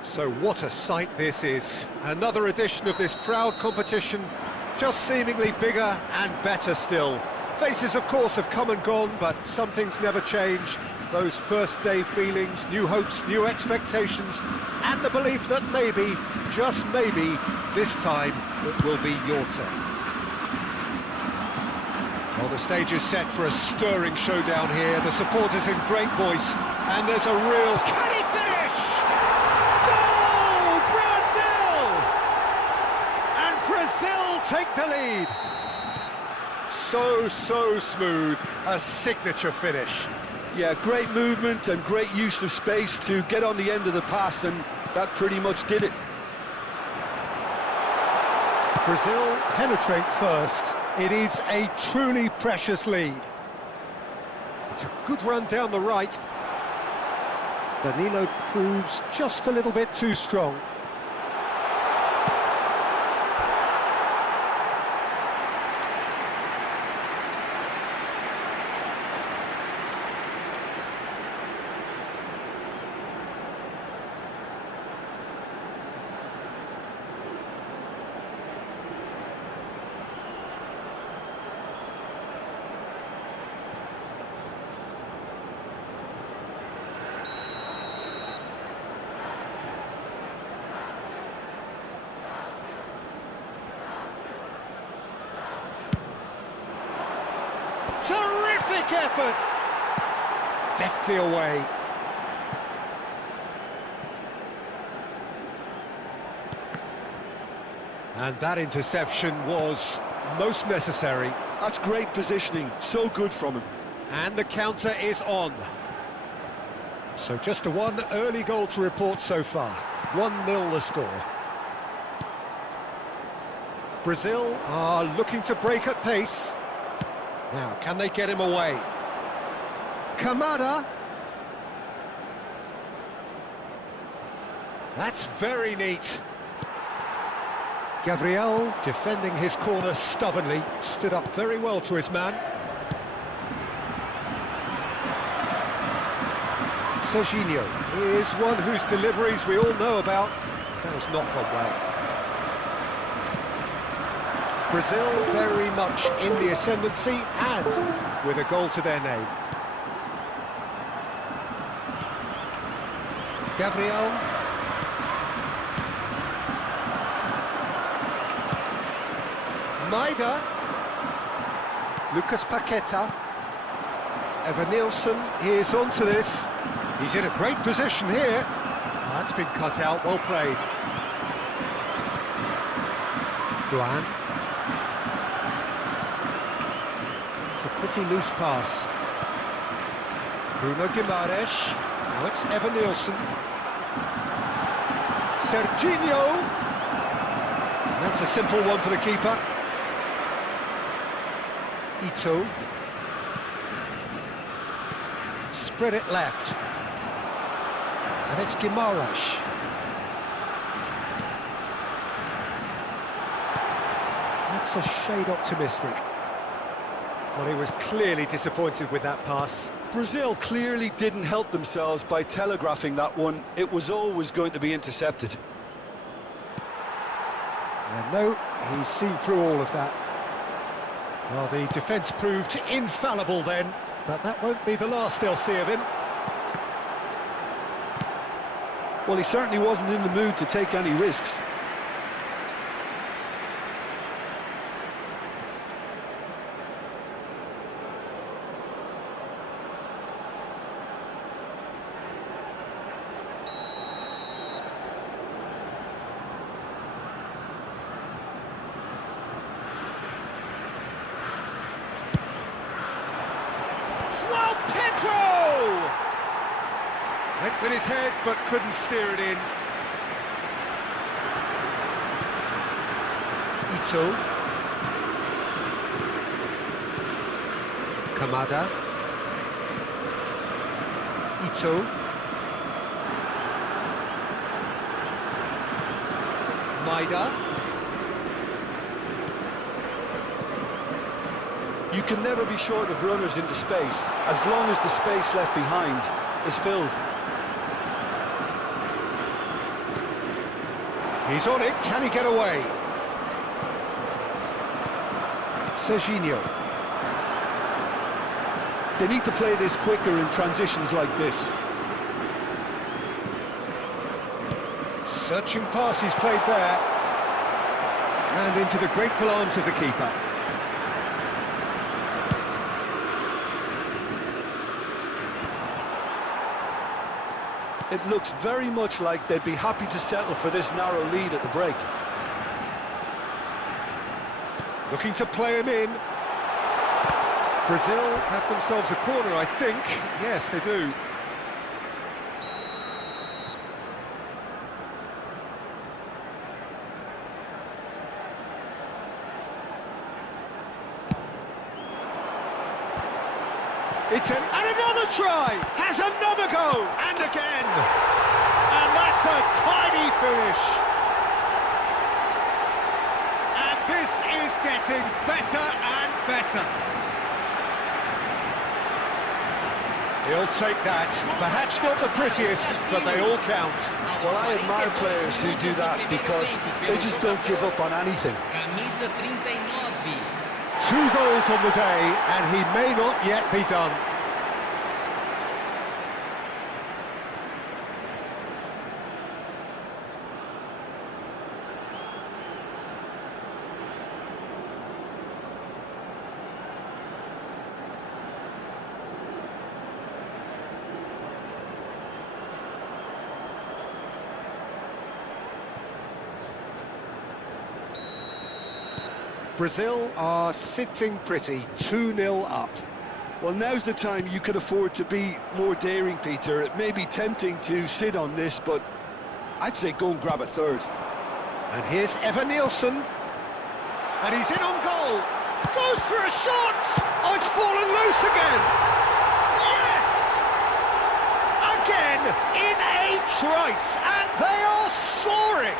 So what a sight this is. Another edition of this proud competition, just seemingly bigger and better still. Faces, of course, have come and gone, but some things never change. Those first-day feelings, new hopes, new expectations, and the belief that maybe, just maybe, this time it will be your turn. Well, the stage is set for a stirring showdown here. The supporters in great voice, and there's a real... Can he finish? Goal! Brazil! And Brazil take the lead. So smooth, a signature finish. Yeah, great movement and great use of space to get on the end of the pass, and that pretty much did it. Brazil penetrate first. It is a truly precious lead. It's a good run down the right. Danilo proves just a little bit too strong. Terrific effort! Deftly away. And that interception was most necessary. That's great positioning, so good from him. And the counter is on. So just a one early goal to report so far. 1-0 the score. Brazil are looking to break at pace. Now, can they get him away? Kamada. That's very neat. Gabriel, defending his corner stubbornly, stood up very well to his man. Serginho is one whose deliveries we all know about. That has not gone well. Brazil very much in the ascendancy and with a goal to their name. Gabriel. Maida. Lucas Paqueta. Evan-Nielsen is onto this. He's in a great position here. That's been cut out, well played. Duan. It's a pretty loose pass. Bruno Guimaraes. Now it's Evan-Nielsen. Serginho. And that's a simple one for the keeper. Ito. Spread it left. And it's Guimaraes. That's a shade optimistic. Well, he was clearly disappointed with that pass. Brazil clearly didn't help themselves by telegraphing that one. It was always going to be intercepted. And no, he's seen through all of that. Well, the defence proved infallible then, but that won't be the last they'll see of him. Well, he certainly wasn't in the mood to take any risks. Well, Pedro! Went with his head, but couldn't steer it in. Ito. Kamada. Ito. Maida. You can never be short of runners into space, as long as the space left behind is filled. He's on it, can he get away? Serginho. They need to play this quicker in transitions like this. Searching pass he's played there. And into the grateful arms of the keeper. It looks very much like they'd be happy to settle for this narrow lead at the break. Looking to play him in. Brazil have themselves a corner, I think. Yes, they do. And another try! Has another go! And again! And that's a tidy finish! And this is getting better and better. He'll take that. Perhaps not the prettiest, but they all count. Well, I admire players who do that because they just don't give up on anything. Camisa 39. 2 goals on the day, and he may not yet be done. Brazil are sitting pretty, 2-0 up. Well, now's the time you can afford to be more daring, Peter. It may be tempting to sit on this, but I'd say go and grab a third. And here's Evan Nielsen. And he's in on goal. Goes for a shot! Oh, it's fallen loose again! Yes! Again, in a trice, and they are soaring!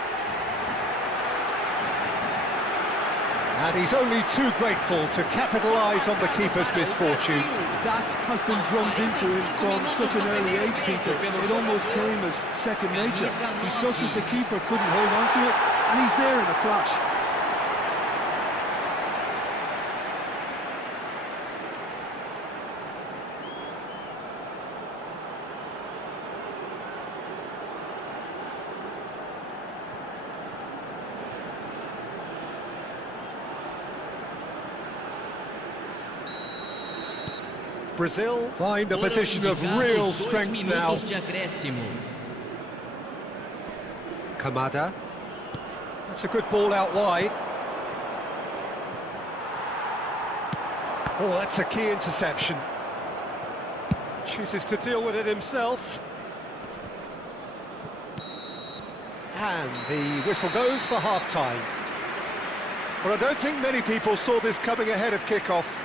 And he's only too grateful to capitalise on the keeper's misfortune. That has been drummed into him from such an early age, Peter. It almost came as second nature. He susses the keeper, couldn't hold on to it, and he's there in a flash. Brazil find a position of real strength now. Kamada. That's a good ball out wide. Oh, that's a key interception. Chooses to deal with it himself. And the whistle goes for half-time. Well, I don't think many people saw this coming ahead of kick-off.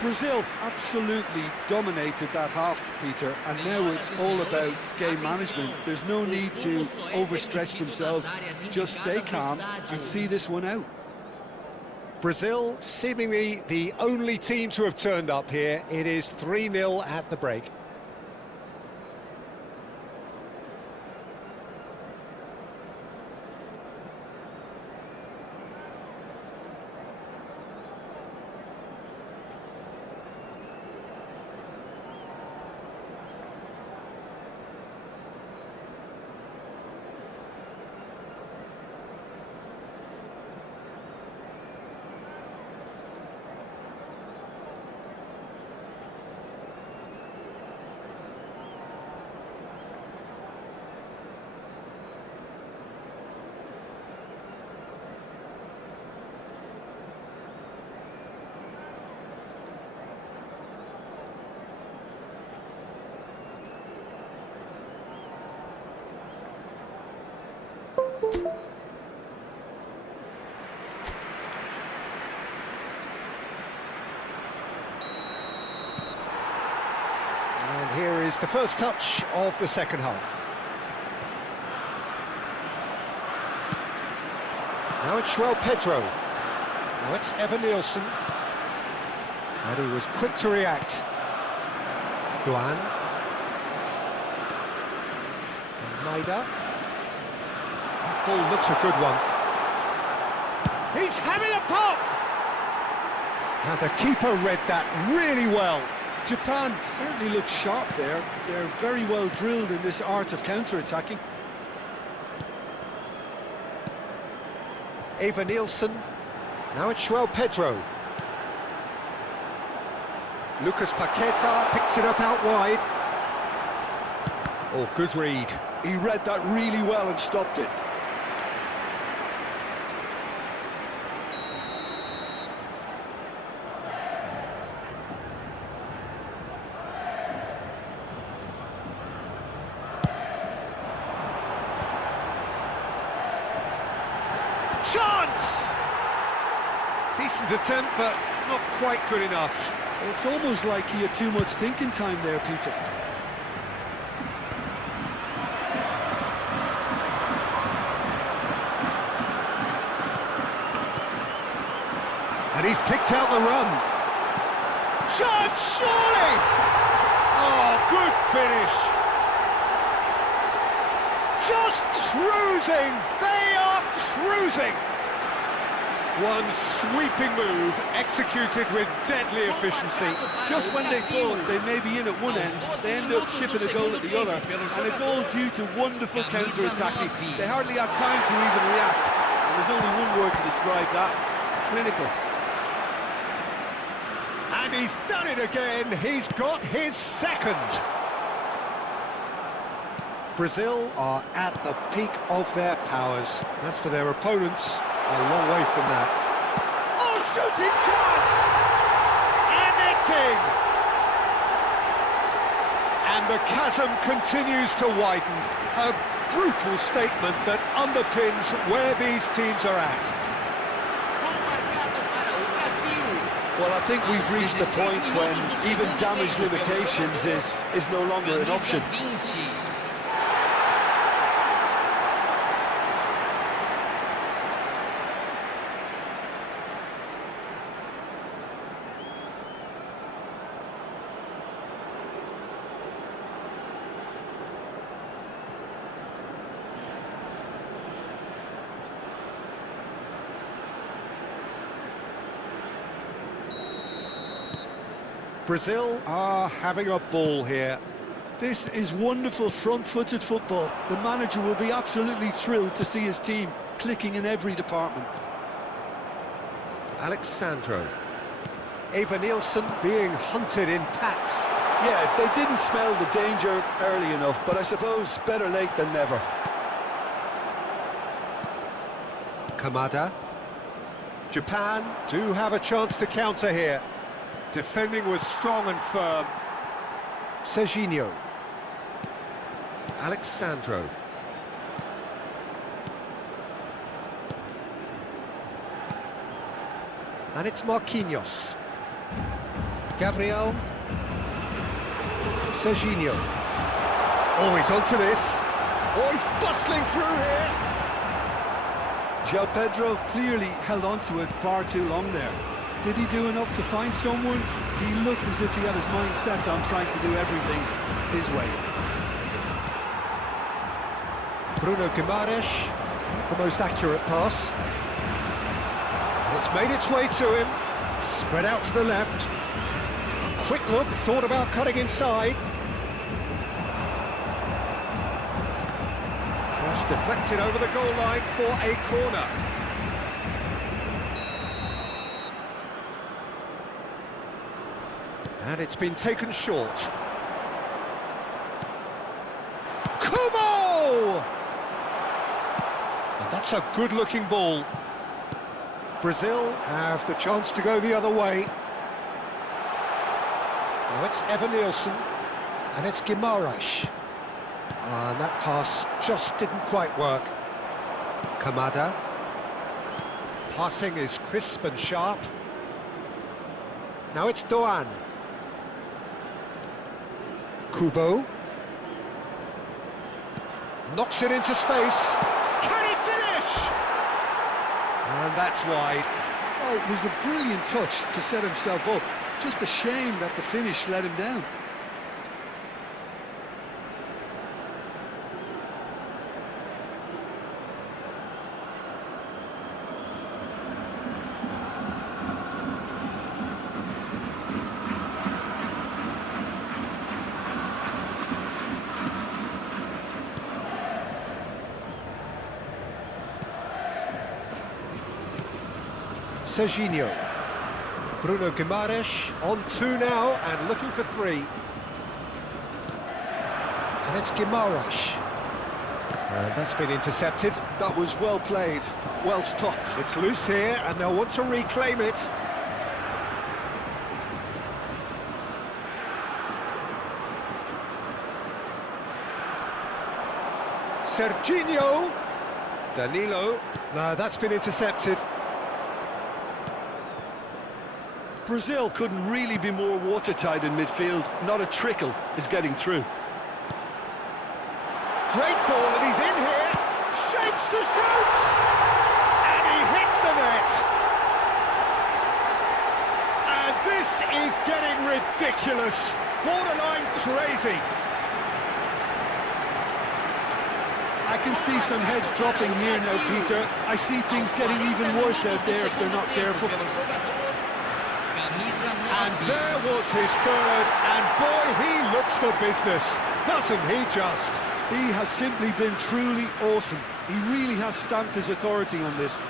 Brazil absolutely dominated that half, Peter, and now it's all about game management. There's no need to overstretch themselves. Just stay calm and see this one out. Brazil seemingly the only team to have turned up here. It is 3-0 at the break. And here is the first touch of the second half. Now it's João Pedro. Now it's Evan Nielsen. And he was quick to react. Duan. And Maida. That ball looks a good one. He's having a pop! And the keeper read that really well. Japan certainly looks sharp there. They're very well drilled in this art of counter-attacking. Eva Nielsen. Now it's João Pedro. Lucas Paqueta picks it up out wide. Oh, good read. He read that really well and stopped it. Chance! Decent attempt, but not quite good enough. It's almost like he had too much thinking time there, Peter. And he's picked out the run. Chance, surely! Oh, good finish. Just cruising. They are cruising. One sweeping move, executed with deadly efficiency. Just when they thought they may be in at one end, they end up shipping a goal at the other, and it's all due to wonderful counter-attacking. They hardly had time to even react, and there's only one word to describe that: clinical. And he's done it again. He's got his second. Brazil are at the peak of their powers. As for their opponents, a long way from that. Oh, shooting chance! And it's in! And the chasm continues to widen. A brutal statement that underpins where these teams are at. Well, I think we've reached the point when even damage limitations is no longer an option. Brazil are having a ball here. This is wonderful front-footed football. The manager will be absolutely thrilled to see his team clicking in every department. Alexandro. Eva Nielsen being hunted in packs. Yeah, they didn't smell the danger early enough, but I suppose better late than never. Kamada. Japan do have a chance to counter here. Defending was strong and firm. Serginho. Alexandro. And it's Marquinhos. Gabriel. Serginho. Oh, he's onto this. Oh, he's bustling through here. João Pedro clearly held on to it far too long there. Did he do enough to find someone? He looked as if he had his mind set on trying to do everything his way. Bruno Guimaraes, the most accurate pass. And it's made its way to him. Spread out to the left. A quick look, thought about cutting inside. Cross deflected over the goal line for a corner. And it's been taken short. Kubo! And that's a good-looking ball. Brazil have the chance to go the other way. Now it's Eva Nielsen, and it's Guimaraes. And that pass just didn't quite work. Kamada. Passing is crisp and sharp. Now it's Doan. Kubo. Knocks it into space. Can he finish? And that's wide. Oh, it was a brilliant touch to set himself up. Just a shame that the finish let him down. Serginho. Bruno Guimaraes on 2 now and looking for 3. And it's Guimaraes. And that's been intercepted. That was well played, well stopped. It's loose here and they'll want to reclaim it. Serginho. Danilo. No, that's been intercepted. Brazil couldn't really be more watertight in midfield. Not a trickle is getting through. Great ball, and he's in here. Shapes to shoot! And he hits the net. And this is getting ridiculous. Borderline crazy. I can see some heads dropping here now, Peter. I see things getting even worse out there if they're not careful. And there was his third, and boy, he looks the business, doesn't he just? He has simply been truly awesome. He really has stamped his authority on this.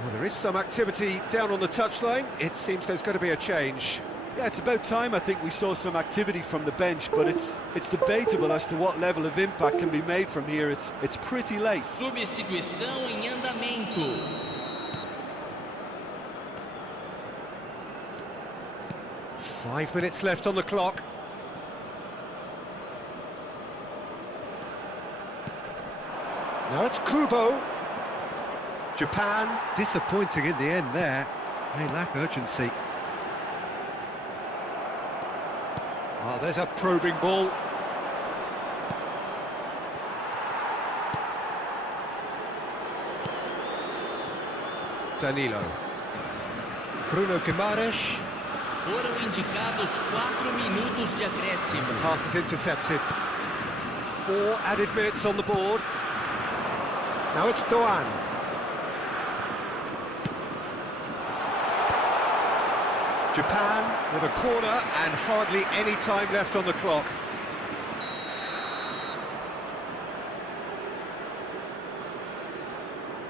Well, there is some activity down on the touchline. It seems there's going to be a change. Yeah, it's about time I think we saw some activity from the bench, but it's debatable as to what level of impact can be made from here. It's pretty late. Substituição em andamento. 5 minutes left on the clock. Now it's Kubo. Japan, disappointing in the end there. They lack urgency. Oh, there's a probing ball. Danilo. Bruno Guimaraes. Foram indicados 4 minutos de acréscimo. Pass is intercepted. 4 added minutes on the board. Now it's Doan. Japan with a corner and hardly any time left on the clock.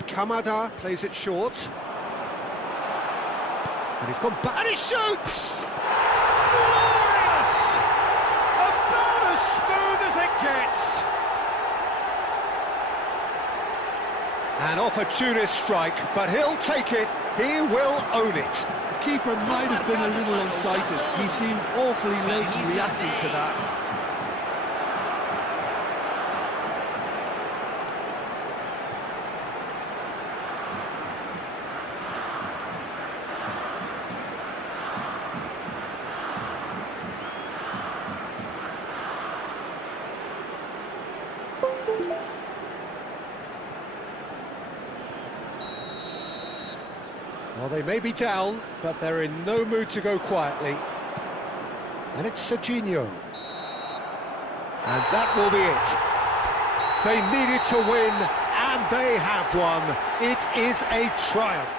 Kamada plays it short. And he's gone back. And he shoots! Glorious! About as smooth as it gets. An opportunist strike, but he'll take it. He will own it. The keeper might have been a little unsighted. He seemed awfully late in reacting to that. Well, they may be down, but they're in no mood to go quietly. And it's Serginho. And that will be it. They needed to win, and they have won. It is a triumph.